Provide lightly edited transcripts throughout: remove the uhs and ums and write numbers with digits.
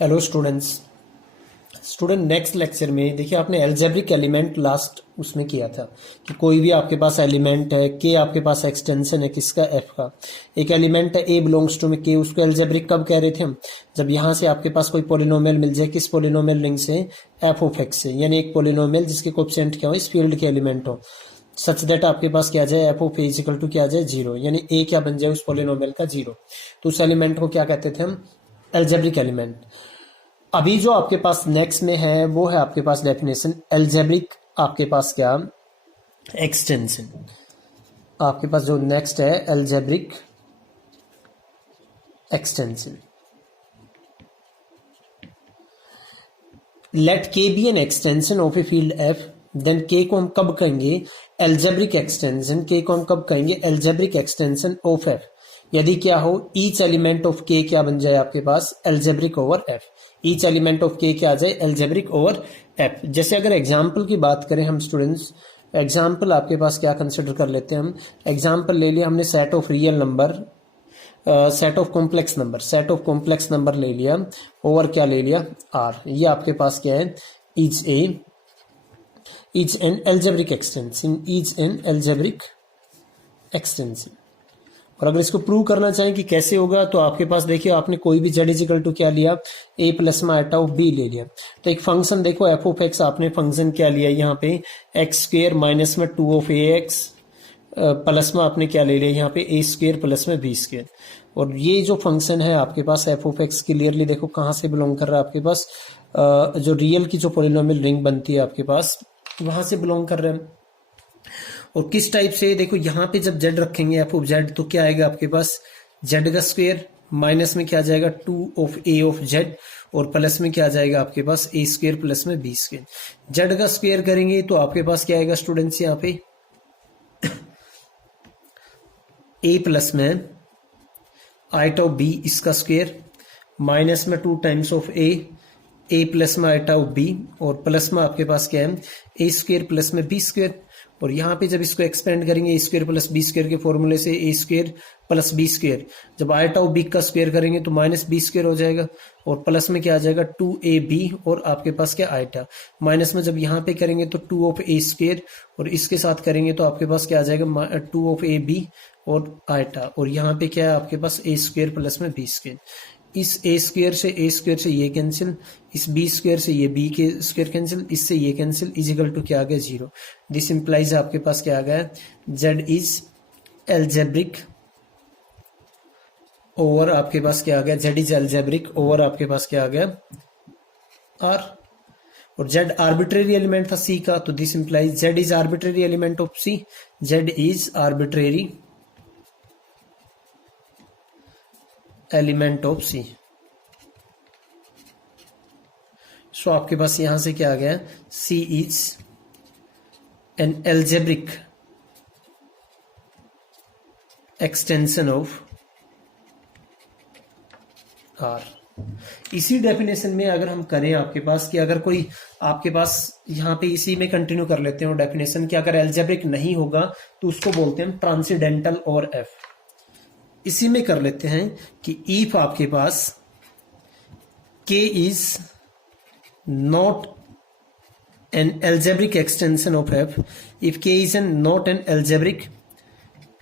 Hello student next lecture में देखिए आपने एल्जेब्रिक एलिमेंट लास्ट उसमें किया था कि कोई भी आपके पास एलिमेंट है के, आपके पास एक्सटेंशन है किसका, एफ का। एक एलिमेंट है ए बिलोंग्स टू में के, उसको एल्जेब्रिक कब कह रहे थे हम, जब यहाँ से आपके पास कोई पोलिनोमियल मिल जाए, किस पोलिनोमियल रिंग से, एफ ऑफ एक्स से, यानी एक पोलिनोमियल जिसके कोएफिशिएंट क्या हो, इस फील्ड के एलिमेंट हो, सच दैट आपके पास क्या आ जाए, F of A equal to क्या आ जाए, जीरो, यानी ए क्या बन जाए उस पोलिनोमियल का, जीरो। तो उस एलिमेंट को क्या कहते थे हम, एल्जेब्रिक एलिमेंट। अभी जो आपके पास नेक्स्ट में है वो है आपके पास डेफिनेशन एल्जेब्रिक, आपके पास क्या, एक्सटेंशन। आपके पास जो नेक्स्ट है algebraic extension. Let K be an extension of a field F, then K को हम कब कहेंगे, एल्जेब्रिक एक्सटेंशन। के को हम कब कहेंगे, एल्जेब्रिक एक्सटेंशन ऑफ एफ, यदि क्या हो, ईच एलिमेंट ऑफ के क्या बन जाए आपके पास, algebraic over F. Each element of के क्या आ जाए, एल्जेब्रिक ओवर एफ। जैसे अगर एग्जाम्पल की बात करें हम स्टूडेंट्स, एग्जाम्पल आपके पास क्या कंसिडर कर लेते हैं हम, एग्जाम्पल ले लिया हमने set of real number, set of complex number, set of complex number ले लिया, ओवर क्या ले लिया, आर। ये आपके पास क्या है, is an algebraic extension, is an algebraic extension. और अगर इसको प्रूव करना चाहें कि कैसे होगा, तो आपके पास देखिए आपने कोई भी जेड इजिकल टू क्या लिया, ए प्लस में आइटा ऑफ बी ले लिया। तो एक फंक्शन देखो एफ ऑफ एक्स, आपने फंक्शन क्या लिया यहाँ पे, एक्स स्क्वेयर माइनस में two of A x, plus में आपने क्या ले लिया यहाँ पे, ए स्क्वेयर प्लस में बी स्क्वेयर। और ये जो फंक्शन है आपके पास एफ ऑफ एक्स, क्लियरली देखो कहाँ से बिलोंग कर रहा है आपके पास, जो रियल की जो पोलिनोमियल रिंग बनती है आपके पास, वहां से बिलोंग कर रहे हैं। और किस टाइप से, देखो यहाँ पे जब जेड रखेंगे एफ ऑफ जेड, तो क्या आएगा आपके पास, जेड का स्क्वायर माइनस में क्या आ जाएगा, two of A of Z, और प्लस में क्या आ जाएगा आपके पास, ए स्क्वायर प्लस में बी स्क्वायर। जेड का स्क्वायर करेंगे तो आपके पास क्या आएगा स्टूडेंट्स, यहाँ पे ए प्लस में आइटा ऑफ बी इसका स्क्वायर, माइनस में two times of A plus में आइटा ऑफ बी, और प्लस में आपके पास क्या है, ए स्क्वायर प्लस में बी स्क्वायर। और यहाँ पे जब इसको एक्सपेंड करेंगे, ए स्क्वायर प्लस बी स्क्वायर के फॉर्मूले से, ए स्क्वायर प्लस बी स्क्वायर, जब आइटा ऑफ बी का स्क्वायर करेंगे तो माइनस बी स्क्वायर हो जाएगा, और प्लस में क्या आ जाएगा, टू ए बी, और आपके पास क्या आइटा, माइनस में जब यहाँ पे करेंगे तो टू ऑफ ए स्क्वायर, और इसके साथ करेंगे तो आपके पास क्या आ जाएगा, टू ऑफ ए बी और आइटा, और यहाँ पे क्या है आपके पास, ए स्क्वायर प्लस में बी स्क्वायर। इस ए स्क्वायर से ये कैंसिल, इस बी स्क्वायर से ये बी के स्क्वायर कैंसिल, इससे ये कैंसिल, इजिकल टू क्या आ गया, जीरो। दिस इंप्लाइज आपके पास क्या आ गया, जेड इज एल्जेब्रिक ओवर आपके पास क्या आ गया, जेड इज एल्जेब्रिक ओवर आपके पास क्या आ गया, आर। और जेड आर्बिट्रेरी एलिमेंट था सी का, तो this implies z is arbitrary element of C, z is arbitrary element of C. So आपके पास यहां से क्या आ गया, C is an algebraic extension of R. इसी डेफिनेशन में अगर हम करें आपके पास कि अगर कोई आपके पास यहां पे इसी में कंटिन्यू कर लेते हैं डेफिनेशन कि अगर एल्जेब्रिक नहीं होगा तो उसको बोलते हैं ट्रांसीडेंटल और एफ। इसी में कर लेते हैं कि इफ आपके पास k is not an algebraic extension of f, if k is an not an algebraic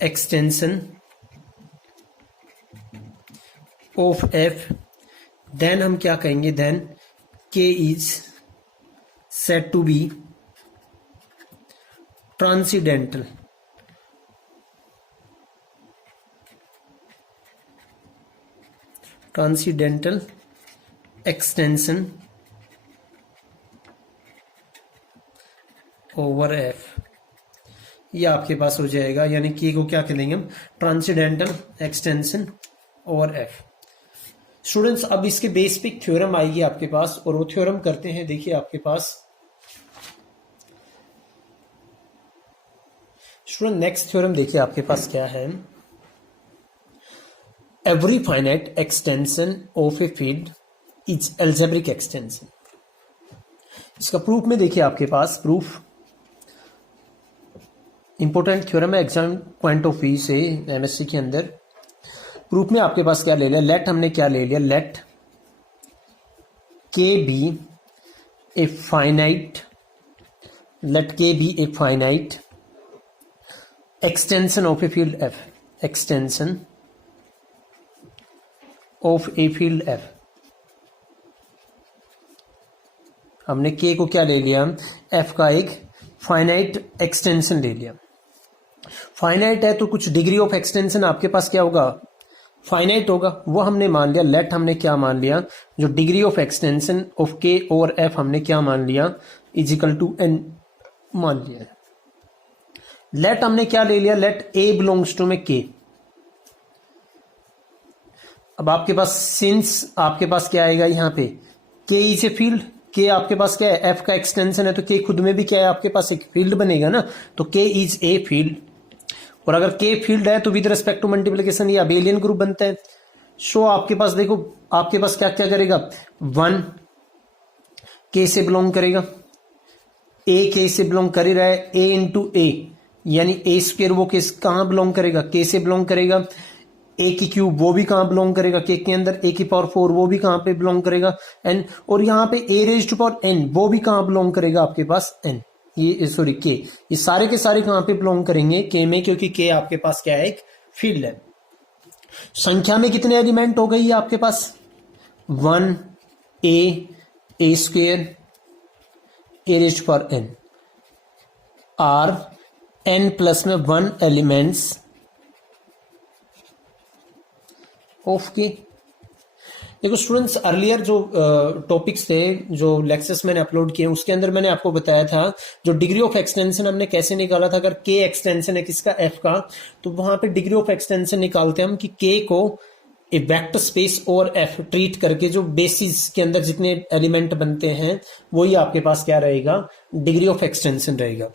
extension of f, then हम क्या कहेंगे, then k is said to be transcendental extension over F. ये आपके पास हो जाएगा, यानी के को क्या कहेंगे हम, transcendental extension over F. Students अब इसके बेस पे थ्योरम आएगी आपके पास, और वो थ्योरम करते हैं। देखिए आपके पास स्टूडेंट नेक्स्ट थ्योरम देखिए आपके पास क्या है, every finite extension of a field is algebraic extension। इसका प्रूफ में देखिए आपके पास, प्रूफ इंपोर्टेंट थ्योरम है एग्जाम पॉइंट ऑफ व्यू से एमएससी के अंदर। प्रूफ में आपके पास क्या ले लिया, लेट हमने क्या ले लिया, late K be a finite, let K be a finite extension of a field F, extension of a field F. हमने K को क्या ले लिया, F का एक फाइनाइट एक्सटेंशन ले लिया। फाइनाइट है तो कुछ डिग्री ऑफ एक्सटेंशन आपके पास क्या होगा, फाइनाइट होगा, वो हमने मान लिया। लेट हमने क्या मान लिया, जो डिग्री ऑफ एक्सटेंशन ऑफ के और एफ हमने क्या मान लिया, इज इक्वल टू एन मान लिया। लेट हमने क्या ले लिया, लेट ए बिलोंग्स टू में के। अब आपके पास सिंस आपके पास क्या आएगा यहाँ पे, के इज ए फील्ड, के आपके पास क्या है, एफ का एक्सटेंशन है, तो के खुद में भी क्या है आपके पास एक फील्ड बनेगा ना, तो के इज ए फील्ड। और अगर के फील्ड है तो विद रिस्पेक्ट टू मल्टीप्लिकेशन ये अबेलियन ग्रुप बनता है। सो आपके पास देखो, आपके पास क्या क्या करेगा, 1 के से बिलोंग करेगा, ए के से बिलोंग कर ही रहा है, ए इंटू ए यानी ए स्क्वायर वो किस कहां बिलोंग करेगा, के से बिलोंग करेगा। ए की क्यूब वो भी कहां बिलोंग करेगा, के अंदर, ए की पावर 4 वो भी कहां पे बिलोंग करेगा, एन। और यहां पे ए रेज टू पावर एन वो भी कहां बिलोंग करेगा आपके पास, एन। ये सॉरी के, ये सारे के सारे कहां पे बिलोंग करेंगे, के में, क्योंकि के आपके पास क्या है, एक फील्ड है। संख्या में कितने एलिमेंट हो गई आपके पास, 1 a square a raise to power n, R n plus में 1 एलिमेंट्स ऑफ के। देखो स्टूडेंट्स, अर्लियर जो टॉपिक्स थे, जो लेक्चर्स मैंने अपलोड किए, उसके अंदर मैंने आपको बताया था जो डिग्री ऑफ एक्सटेंशन हमने कैसे निकाला था। अगर के एक्सटेंशन है किसका, एफ का, तो वहां पे डिग्री ऑफ एक्सटेंशन निकालते हैं हम कि के को ए वेक्टर स्पेस और एफ ट्रीट करके जो बेसिस के अंदर जितने एलिमेंट बनते हैं वही आपके पास क्या रहेगा, डिग्री ऑफ एक्सटेंशन रहेगा।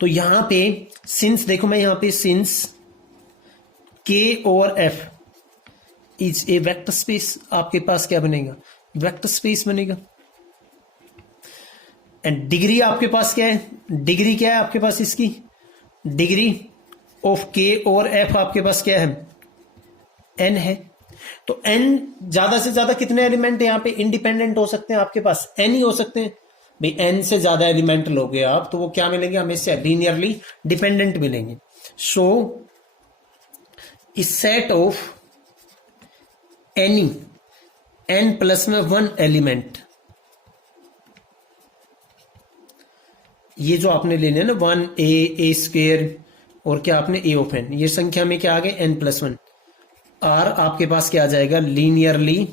तो यहां पे सिंस, देखो मैं यहां पे सिंस के और F is a vector space, आपके पास क्या बनेगा, वेक्टर स्पेस बनेगा। एंड डिग्री आपके पास क्या है, डिग्री क्या है आपके पास इसकी, डिग्री ऑफ के और एफ आपके पास क्या है, एन है। तो एन ज्यादा से ज्यादा कितने एलिमेंट यहां पे इंडिपेंडेंट हो सकते हैं आपके पास, एन ही हो सकते हैं भाई। एन से ज्यादा एलिमेंट लोगे आप तो वो क्या मिलेंगे, हमेशा लीनियरली डिपेंडेंट मिलेंगे। सो इस set of any n plus में 1 एलिमेंट, ये जो आपने ले लिया ना 1 ए स्क्वेयर और क्या आपने ए ऑफ एन, ये संख्या में क्या आ गए, एन प्लस 1, आर आपके पास क्या आ जाएगा, लीनियरली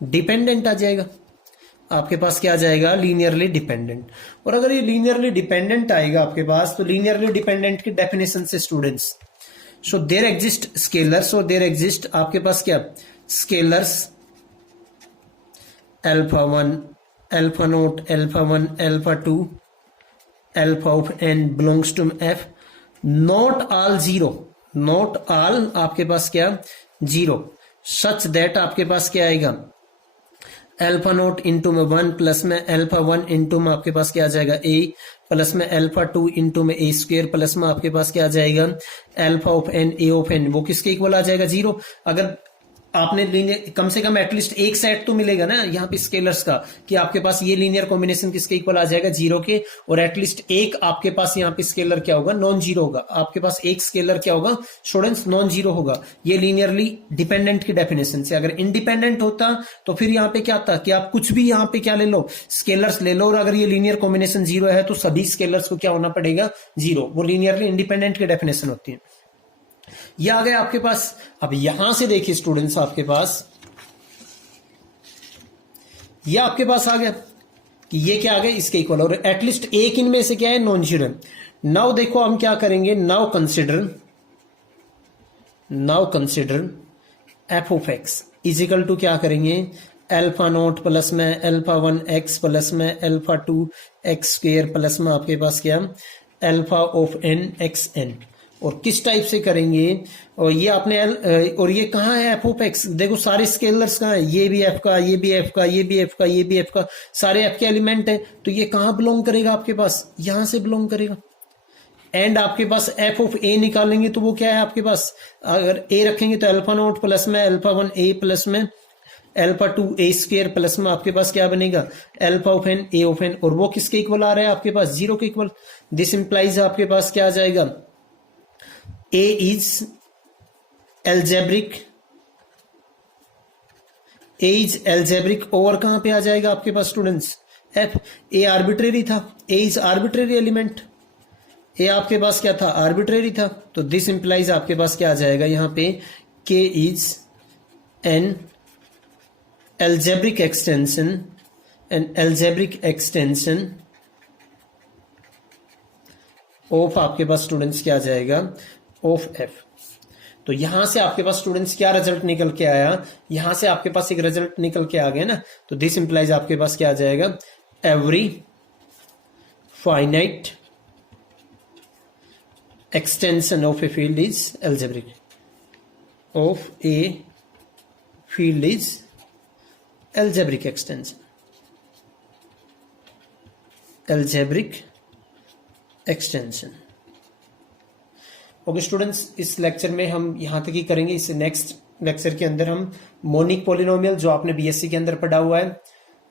डिपेंडेंट आ जाएगा। आपके पास क्या आ जाएगा, लीनियरली डिपेंडेंट। और अगर ये लीनियरली डिपेंडेंट आएगा आपके पास, तो लीनियरली डिपेंडेंट की डेफिनेशन से students, so there exist scalars, और देयर एग्जिस्ट आपके पास क्या, scalars alpha 1 alpha naught alpha 1 alpha 2 alpha of n belongs to F, not all zero, not all आपके पास क्या, जीरो, सच दैट आपके पास क्या आएगा, अल्फा नोट इंटू में 1 प्लस में अल्फा 1 इंटू में आपके पास क्या आ जाएगा, ए प्लस में अल्फा 2 इंटू में ए स्क्वायर प्लस में आपके पास क्या आ जाएगा, alpha of n a of n, वो किसके इक्वल आ जाएगा, 0। अगर आपने लीनियर, कम से कम एटलीस्ट एक सेट तो मिलेगा ना यहाँ पे स्केलर्स का, कि आपके पास ये लीनियर कॉम्बिनेशन किसके इक्वल आ जाएगा, 0 के। और एटलीस्ट एक आपके पास यहाँ पे स्केलर क्या होगा, नॉन जीरो होगा। आपके पास एक स्केलर क्या होगा स्टूडेंट्स, नॉन जीरो होगा। ये लीनियरली डिपेंडेंट की डेफिनेशन से। अगर इंडिपेंडेंट होता तो फिर यहाँ पे क्या आता कि आप कुछ भी यहाँ पे क्या ले लो, स्केलर्स ले लो, और अगर ये लीनियर कॉम्बिनेशन 0 है तो सभी स्केलर्स को क्या होना पड़ेगा, 0। वो लीनियरली इंडिपेंडेंट की डेफिनेशन होती है। ये आ गया आपके पास। अब यहां से देखिए स्टूडेंट्स, आपके पास ये आपके पास आ गया कि ये क्या आ गया, इसके इक्वल, और एटलीस्ट एक इनमें से क्या है, नॉन जीरो। नाउ देखो हम क्या करेंगे, now consider f of x is equal to क्या करेंगे, अल्फा नोट प्लस में अल्फा 1 एक्स प्लस में अल्फा 2 एक्स स्क्वेयर प्लस में आपके पास क्या, alpha of n x n. और किस टाइप से करेंगे, और ये आपने और ये कहाँ है, एफ ऑफ एक्स, देखो सारे स्केलर्स कहाँ है, ये भी एफ का, ये भी एफ का, ये भी एफ का, ये भी एफ का, सारे एफ के एलिमेंट है। तो ये कहाँ बिलोंग करेगा आपके पास, यहां से बिलोंग करेगा। एंड आपके पास एफ ऑफ ए निकालेंगे तो वो क्या है आपके पास, अगर ए रखेंगे तो अल्फा नोट प्लस में अल्फा 1 ए प्लस में alpha two a square plus में आपके पास क्या बनेगा, alpha of n a of n, और वो किसके इक्वल आ रहा है आपके पास, 0 के इक्वल। दिस इंप्लाइज आपके पास क्या आ जाएगा, ए इज एल्जेब्रिक ओवर कहां पे आ जाएगा आपके पास स्टूडेंट्स, एफ। ए आर्बिट्रेरी था, ए इज आर्बिट्रेरी एलिमेंट, ए आपके पास क्या था, आर्बिट्रेरी था, तो दिस इंप्लाइज आपके पास क्या आ जाएगा यहां पे, के is an algebraic extension of आपके पास स्टूडेंट्स क्या आ जाएगा, ऑफ एफ। तो यहां से आपके पास स्टूडेंट्स क्या रिजल्ट निकल के आया, यहां से आपके पास एक रिजल्ट निकल के आ गया ना, तो दिस इंप्लाइज आपके पास क्या आ जाएगा, every finite extension of a field is algebraic, of a field is algebraic extension, algebraic extension। Okay students, इस लेक्चर में हम यहां तक ही करेंगे। इस नेक्स्ट लेक्चर के अंदर हम मोनिक पॉलिनोमियल जो आपने बीएससी के अंदर पढ़ा हुआ है,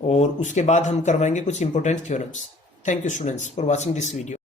और उसके बाद हम करवाएंगे कुछ important theorems. Thank you students for watching this video.